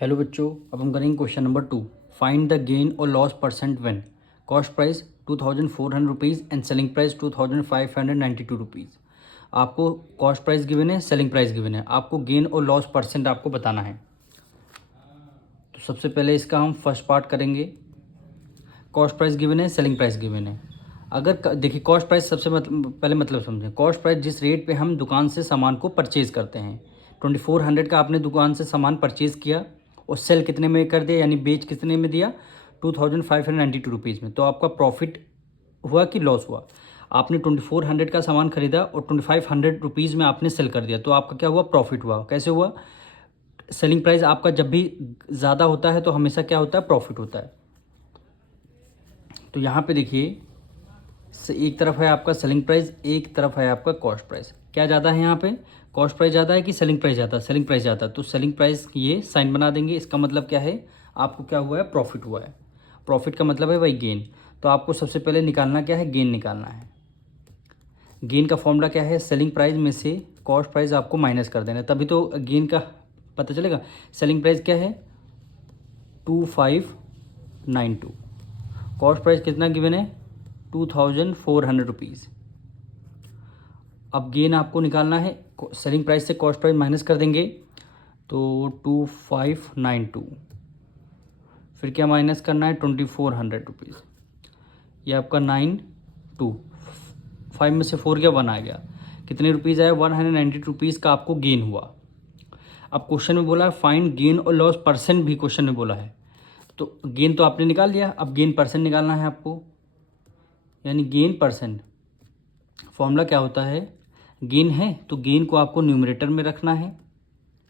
Hello बच्चों, अब हम करेंगे question number 2। Find the gain और loss percent when cost price 2400 rupees and selling price 2592 rupees. आपको कॉस्ट प्राइस गिवन है, सेलिंग प्राइस गिवन है, आपको गेन और लॉस परसेंट आपको बताना है। तो सबसे पहले इसका हम फर्स्ट पार्ट करेंगे। कॉस्ट प्राइस गिवन है, सेलिंग प्राइस गिवन है। अगर देखिए कॉस्ट प्राइस सबसे पहले मतलब समझें। कॉस्ट प्राइस जिस रेट पे हम दुकान से सामान को परचेज़ करते हैं, 2400 का आपने दुकान से सामान परचेज़ किया और सेल कितने में कर दिया, यानी बेच कितने में दिया, 2592 रुपीज़ में। तो आपका प्रॉफिट हुआ कि लॉस हुआ? आपने 2400 का सामान खरीदा और 2500 रुपीज़ में आपने सेल कर दिया, तो आपका क्या हुआ? प्रॉफिट हुआ। कैसे हुआ? सेलिंग प्राइस आपका जब भी ज़्यादा होता है तो हमेशा क्या होता है? प्रॉफिट होता है। तो यहाँ पे देखिए, एक तरफ है आपका सेलिंग प्राइस, एक तरफ है आपका कॉस्ट प्राइस। क्या ज़्यादा है यहाँ पे? कॉस्ट प्राइस ज़्यादा है कि सेलिंग प्राइस ज़्यादा? सेलिंग प्राइस ज़्यादा। तो सेलिंग प्राइस ये साइन बना देंगे। इसका मतलब क्या है? आपको क्या हुआ है? प्रॉफिट हुआ है। प्रॉफिट का मतलब है भाई गेन। तो आपको सबसे पहले निकालना क्या है? गेन निकालना है। गेन का फॉर्मूला क्या है? सेलिंग प्राइस में से कॉस्ट प्राइस आपको माइनस कर देना है, तभी तो गेन का पता चलेगा। सेलिंग प्राइस क्या है? 2592। कॉस्ट प्राइस कितना गिवन है? 2400 रुपीज़। अब गेन आपको निकालना है, सेलिंग प्राइस से कॉस्ट प्राइस माइनस कर देंगे तो 2592। फिर क्या माइनस करना है? 2400 रुपीज़। ये आपका 92, 5 में से 4 गया, 1 आ गया। कितने रुपीज़ आया? 190 रुपीज़ का आपको गेन हुआ। अब क्वेश्चन में बोला है फाइंड गेन और लॉस परसेंट, भी क्वेश्चन में बोला है। तो गेन तो आपने निकाल लिया, अब गेन परसेंट निकालना है आपको, यानी गेन परसेंट। फॉर्मूला क्या होता है? गेन है तो गेन को आपको न्यूमरेटर में रखना है,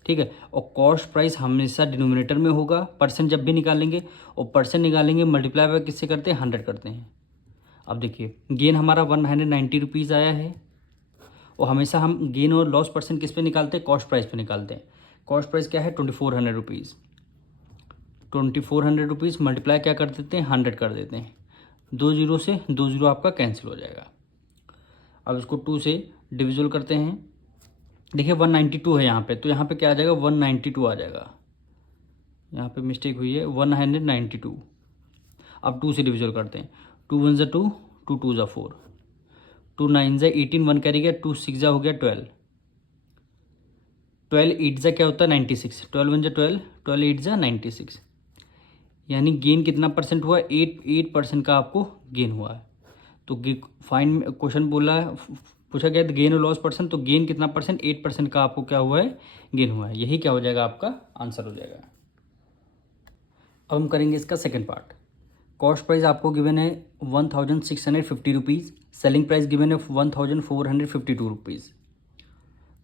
ठीक है। और कॉस्ट प्राइस हमेशा डिनोमिनेटर में होगा। परसेंट जब भी निकालेंगे, और परसेंट निकालेंगे मल्टीप्लाई बाय किससे करते हैं? 100 करते हैं। अब देखिए गेन हमारा 190 रुपीज़ आया है, और हमेशा हम गेन और लॉस परसेंट किस पे निकालते हैं? कॉस्ट प्राइस पे निकालते हैं। कॉस्ट प्राइस क्या है? 2400 रुपीज़। 2400 रुपीज़ मल्टीप्लाई क्या कर देते हैं? 100 कर देते हैं। 2 जीरो से 2 जीरो आपका कैंसिल हो जाएगा। अब इसको 2 से डिविजल करते हैं। देखिए 192 है यहाँ पे, तो यहाँ पे क्या आ जाएगा? 192 आ जाएगा। यहाँ पे मिस्टेक हुई है, 192। अब 2 से डिविजल करते हैं। 2 वन ज़ा 2, 2 टू ज़ा 4, 2 नाइन ज़ा 18, 1 कैरी गया, 2 सिक्स ज़ा हो गया 12, 12 एट ज़ा क्या होता है? 96, 12 वन ज़ा 12, 12 एट ज़ा 96। यानी गेन कितना परसेंट हुआ? 8% का आपको गेन हुआ है। तो फाइन क्वेश्चन बोला है, पूछा गया गेन और लॉस परसेंट, तो गेन कितना परसेंट? 8% का आपको क्या हुआ है? गेन हुआ है। यही क्या हो जाएगा? आपका आंसर हो जाएगा। अब हम करेंगे इसका सेकंड पार्ट। कॉस्ट प्राइस आपको गिवन है 1650 रुपीज़, सेलिंग प्राइस गिवन है 1452 रुपीज़।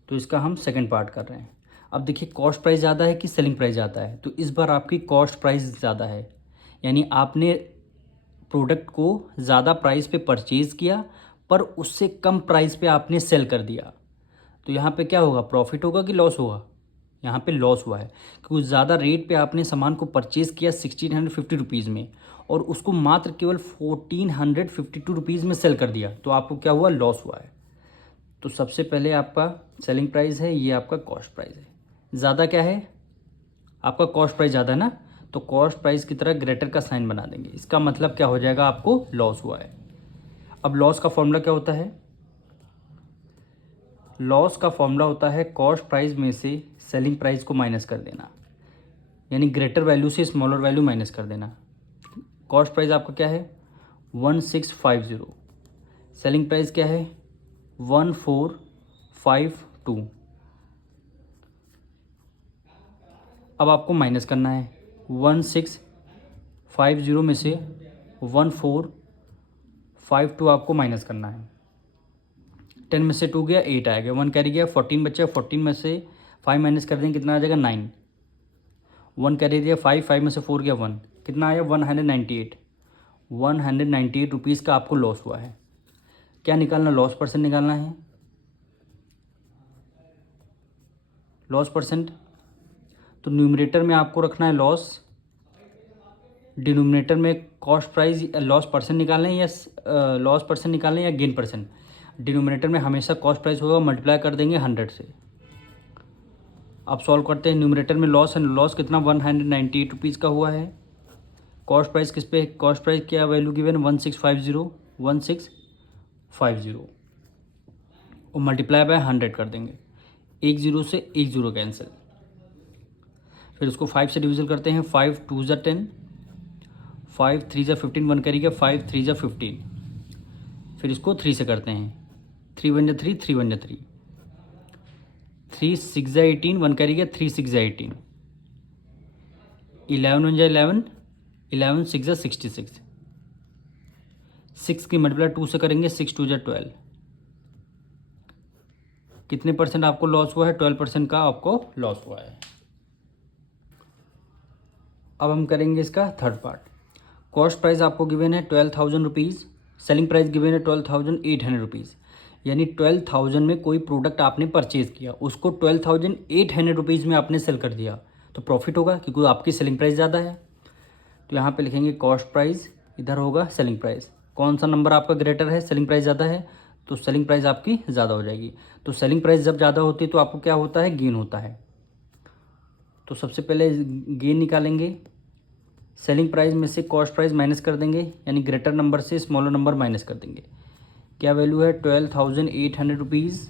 तो इसका हम सेकंड पार्ट कर रहे हैं। अब देखिए कॉस्ट प्राइस ज़्यादा है कि सेलिंग प्राइस ज़्यादा है? तो इस बार आपकी कॉस्ट प्राइस ज़्यादा है, यानी आपने प्रोडक्ट को ज़्यादा प्राइस पे परचेज़ किया, पर उससे कम प्राइस पे आपने सेल कर दिया। तो यहाँ पे क्या होगा? प्रॉफिट होगा कि लॉस होगा? यहाँ पे लॉस हुआ है, क्योंकि ज़्यादा रेट पे आपने सामान को परचेज़ किया 1650 रुपीज़ में, और उसको मात्र केवल 1452 रुपीज़ में सेल कर दिया, तो आपको क्या हुआ? लॉस हुआ है। तो सबसे पहले आपका सेलिंग प्राइस है, ये आपका कॉस्ट प्राइस है। ज़्यादा क्या है? आपका कॉस्ट प्राइस ज़्यादा है ना, तो कॉस्ट प्राइस की तरह ग्रेटर का साइन बना देंगे। इसका मतलब क्या हो जाएगा? आपको लॉस हुआ है। अब लॉस का फॉर्मूला क्या होता है? लॉस का फॉर्मूला होता है कॉस्ट प्राइस में से सेलिंग प्राइस को माइनस कर देना, यानी ग्रेटर वैल्यू से स्मॉलर वैल्यू माइनस कर देना। कॉस्ट प्राइस आपका क्या है? 1650। सेलिंग प्राइस क्या है? 1452। अब आपको माइनस करना है। 1650 में से 1452 आपको माइनस करना है। 10 में से 2 गया, 8 आएगा, 1 कैरी गया, 14 बचा, 14 में से 5 माइनस कर देंगे, कितना आ जाएगा? 9। 1 कैरी दिया, 5, 5 में से 4 गया, 1, कितना आया? 198। 198 रुपीज़ का आपको लॉस हुआ है। क्या निकालना? लॉस परसेंट निकालना है। लॉस परसेंट, तो न्यूमरेटर में आपको रखना है लॉस, डिनोमिनेटर में कॉस्ट प्राइस, लॉस परसेंट निकालना है, या लॉस परसेंट निकालना है, या गेन परसेंट। डिनोमिनेटर में हमेशा कॉस्ट प्राइस होगा, मल्टीप्लाई कर देंगे 100 से। अब सॉल्व करते हैं। न्यूमरेटर में लॉस है, लॉस कितना 198 रुपीज़ का हुआ है। कॉस्ट प्राइस किस पे, कॉस्ट प्राइस क्या वैल्यू गिवन 1650 और मल्टीप्लाई बाय 100 कर देंगे। एक जीरो से एक जीरो कैंसिल, फिर उसको 5 से डिविजन करते हैं। 5 2 ज़ा 10, 5 3 ज़ा 15, 1 करिएगा 5 3 ज़ा 15, फिर इसको 3 से करते हैं। 3 1 ज़ा 3, 3 1 ज़ा 3, 3 6 ज़ा 18, 1 करिएगा 3 6 ज़ा 18, 11 1 ज़ा 11, 11 6 ज़ा 66, 6 की मल्टीप्लाई 2 से करेंगे, 6 2 ज़ा 12। कितने परसेंट आपको लॉस हुआ है, 12% का आपको लॉस हुआ है। अब हम करेंगे इसका थर्ड पार्ट। कॉस्ट प्राइस आपको गिवन है 12,000 रुपीज़, सेलिंग प्राइस गिवन है 12,800 रुपीज़। यानी 12,000 में कोई प्रोडक्ट आपने परचेज़ किया, उसको 12,800 रुपीज़ में आपने सेल कर दिया, तो प्रॉफिट होगा क्योंकि आपकी सेलिंग प्राइस ज़्यादा है। तो यहाँ पे लिखेंगे कॉस्ट प्राइस, इधर होगा सेलिंग प्राइस। कौन सा नंबर आपका ग्रेटर है, सेलिंग प्राइस ज़्यादा है, तो सेलिंग प्राइस आपकी ज़्यादा हो जाएगी। तो सेलिंग प्राइस जब ज़्यादा होती है तो आपको क्या होता है, गेन होता है। तो सबसे पहले गेन निकालेंगे। सेलिंग प्राइस में से कॉस्ट प्राइस माइनस कर देंगे, यानी ग्रेटर नंबर से स्मॉलर नंबर माइनस कर देंगे। क्या वैल्यू है 12,800 रुपीज़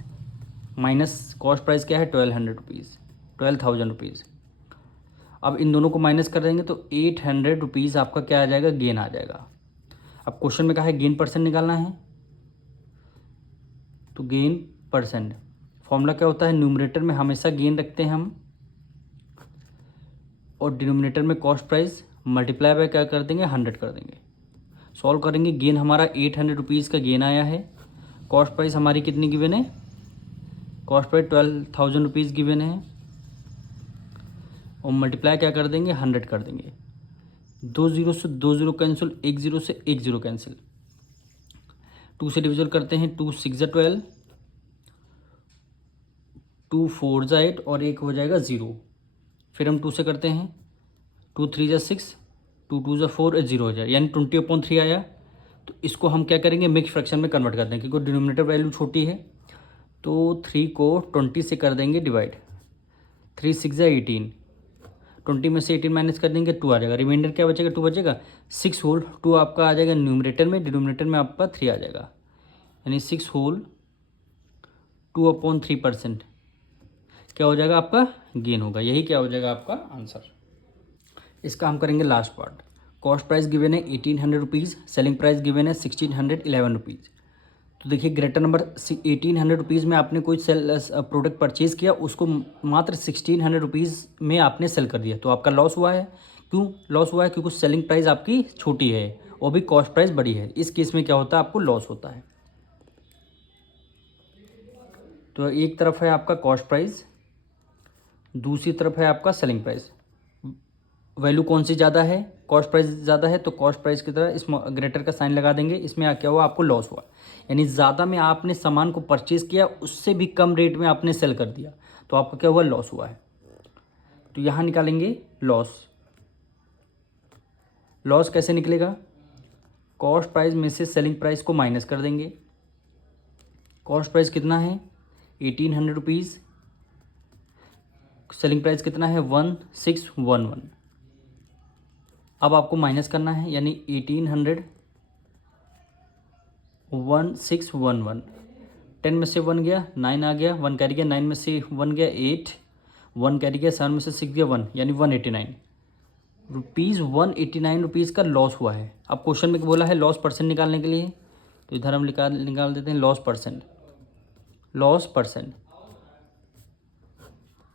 माइनस कॉस्ट प्राइस क्या है 1,200 रुपीज़, 12,000 रुपीज़। अब इन दोनों को माइनस कर देंगे तो 800 रुपीज़ आपका क्या आ जाएगा, गेन आ जाएगा। अब क्वेश्चन में कहा है गेन परसेंट निकालना है, तो गेन परसेंट फॉर्मूला क्या होता है, न्यूमरेटर में हमेशा गेन रखते हैं हम और डिनोमिनेटर में कॉस्ट प्राइस, मल्टीप्लाई बाय क्या कर देंगे 100 कर देंगे। सॉल्व करेंगे, गेन हमारा 800 रुपीज़ का गेन आया है। कॉस्ट प्राइस हमारी कितनी गिवन है, कॉस्ट प्राइस 12,000 रुपीज़ गिवन है और मल्टीप्लाई क्या कर देंगे 100 कर देंगे। 2 जीरो से 2 जीरो कैंसिल, 1 जीरो से 1 जीरो कैंसिल, 2 से डिविजन करते हैं। 2 6 ज़ा 12, 2 4 ज़ा 8 और एक हो जाएगा 0। फिर हम 2 से करते हैं, 2 3 ज़ा 6, 2 2 ज़ा 4, 0 हो जाए, यानी 20/3 आया। तो इसको हम क्या करेंगे, मिक्स फ्रैक्शन में कन्वर्ट कर देंगे क्योंकि डिनोमिनेटर वैल्यू छोटी है। तो 3 को 20 से कर देंगे डिवाइड, 3 6 ज़ा 18, 20 में से 18 माइनस कर देंगे, 2 आ जाएगा। रिमाइंडर क्या बचेगा, 2 बचेगा। 6 होल 2 आपका आ जाएगा न्यूमरेटर में, डिनोमिनेटर में आपका 3 आ जाएगा, यानी 6 होल 2/3% क्या हो जाएगा आपका, गेन होगा। यही क्या हो जाएगा आपका आंसर। इसका हम करेंगे last part. Cost price given है 1,800 रुपीज़, सेलिंग प्राइस गिवन है 1,611 रुपीज़। तो देखिए ग्रेटर नंबर 1,800 रुपीज़ में आपने कोई सेल प्रोडक्ट परचेज़ किया, उसको मात्र 1,600 रुपीज़ में आपने सेल कर दिया, तो आपका लॉस हुआ है। क्यों लॉस हुआ है, क्योंकि सेलिंग प्राइस आपकी छोटी है और भी कॉस्ट प्राइस बड़ी है। इस केस में क्या होता है, आपको लॉस होता है। तो एक तरफ है आपका कॉस्ट प्राइस, दूसरी तरफ है आपका सेलिंग प्राइस। वैल्यू कौन सी ज़्यादा है, कॉस्ट प्राइस ज़्यादा है, तो कॉस्ट प्राइस की तरह इस ग्रेटर का साइन लगा देंगे। इसमें क्या हुआ, आपको लॉस हुआ, यानी ज़्यादा में आपने सामान को परचेज़ किया, उससे भी कम रेट में आपने सेल कर दिया, तो आपका क्या हुआ, लॉस हुआ है। तो यहाँ निकालेंगे लॉस। लॉस कैसे निकलेगा, कॉस्ट प्राइस में से सेलिंग प्राइस को माइनस कर देंगे। कॉस्ट प्राइस कितना है 1,800 रुपीज़, सेलिंग प्राइस कितना है 1,611। अब आपको माइनस करना है, यानी 1,800 1,611, 10 में से 1 गया 9 आ गया, 1 कैरी गया, 9 में से 1 गया 8, 1 कैरी गया, 7 में से 6 गया 1, यानी 189 रुपीज़, 189 रुपीज़ का लॉस हुआ है। अब क्वेश्चन में बोला है लॉस परसेंट निकालने के लिए, तो इधर हम निकाल देते हैं लॉस परसेंट।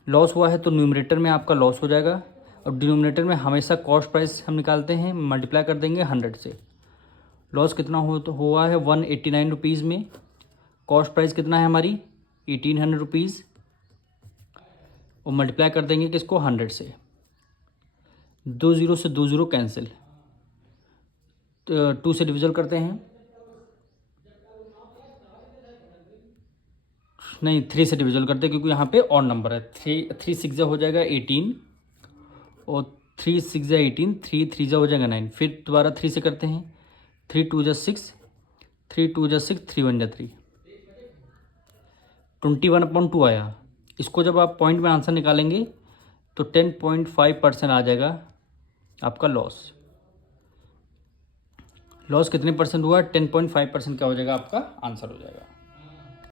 लॉस हुआ है तो न्यूमरेटर में आपका लॉस हो जाएगा और डिनोमिनेटर में हमेशा कॉस्ट प्राइस हम निकालते हैं, मल्टीप्लाई कर देंगे 100 से। लॉस कितना हुआ है 189 रुपीज़ में, कॉस्ट प्राइस कितना है हमारी 1,800 रुपीज़ और मल्टीप्लाई कर देंगे किसको 100 से। 2 जीरो से 2 जीरो कैंसिल, तो 2 से डिविजन करते हैं, नहीं 3 से डिविजन करते हैं क्योंकि यहाँ पे और नंबर है। 3 6 हो जाएगा 18 और 3 6 18, 3 3 हो जाएगा 9, फिर दोबारा 3 से करते हैं, 3 2 6, 3 2 6, 3 1 3, 21/2 आया। इसको जब आप पॉइंट में आंसर निकालेंगे तो 10.5% आ जाएगा आपका लॉस। लॉस कितने परसेंट हुआ? 10.5% क्या हो जाएगा आपका आंसर हो जाएगा।